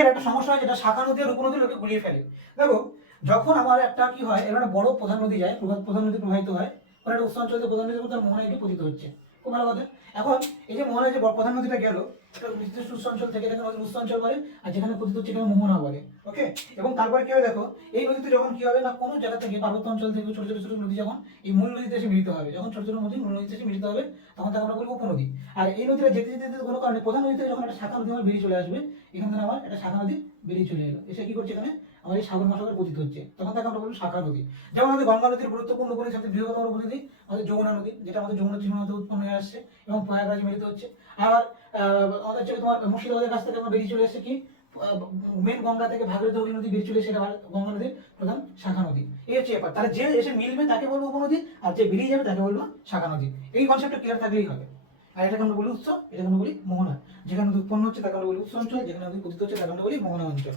এর একটা সমস্যা হয় যেটা শাখা নদী আর উপনদী লোকে গুলিয়ে ফেলে। দেখো, যখন আমার একটা কি হয়, এর একটা বড় প্রধান নদী যায়, প্রধান নদী প্রবাহিত হয়, ওর একটা উৎস অঞ্চল থেকে প্রধান নদী তার মোহনায় গিয়ে পতিত হচ্ছে। খুব ভালো কথা। এখন এই যে মোহনায় যে প্রধান নদীটা গেল, এটা নির্দিষ্ট উৎস অঞ্চল থেকে এটাকে নদীর উৎস অঞ্চল বলে, আর যেখানে পতিত হচ্ছে এটাকে মোহনা বলে। ওকে। এবং তারপরে কি হবে দেখো, এই নদীতে যখন কি হবে না, কোনো জায়গা থেকে পার্বত্য অঞ্চল থেকে ছোট ছোট ছোট নদী যখন এই মূল নদীতে এসে মিলিত হবে, যখন ছোট ছোট নদী মূল নদীতে এসে মিলিত হবে, তখন তাকে আমরা বলবো উপনদী। আর এই নদীটা যেতে যেতে যেতে কোনো কারণে প্রধান নদী থেকে যখন একটা শাখা নদী আমার বেরিয়ে চলে আসবে, এখান থেকে আমার একটা শাখা নদী বেরিয়ে চলে এলো, এসে কি করছে এখানে আমার এই সাগর মহাসাগর পতিত হচ্ছে, তখন তাকে আমরা বলবো শাখা নদী। যেমন আমাদের গঙ্গা নদীর গুরুত্বপূর্ণ উপনদী সবচেয়ে বৃহত্তম উপনদী আমাদের যমুনা নদী, যেটা আমাদের যমুনা ত্রিভুবন উৎপন্ন হয়ে আসছে এবং প্রয়াগরাজে মিলিত হচ্ছে। আবার আমাদের হচ্ছে তোমার মুর্শিদাবাদের কাছ থেকে আমরা বেরিয়ে চলে এসেছে কি মেন গঙ্গা থেকে ভাগীরথী হুগলি নদী বেরিয়ে চলে এসে আবার গঙ্গা নদীর প্রধান শাখা নদী। এই হচ্ছে ব্যাপার। তাহলে যে এসে মিলবে তাকে বলবো উপনদী, আর যে বেরিয়ে যাবে তাকে বলবো শাখা নদী। এই কনসেপ্টটা ক্লিয়ার থাকলেই হবে। আর এটাকে আমরা বলি উৎস, এটাকে আমরা বলি মোহনা। যেখানে নদী উৎপন্ন হচ্ছে তাকে আমরা বলি উৎস অঞ্চল, যেখানে নদী পতিত হচ্ছে তাকে আমরা বলি মোহনা অঞ্চল।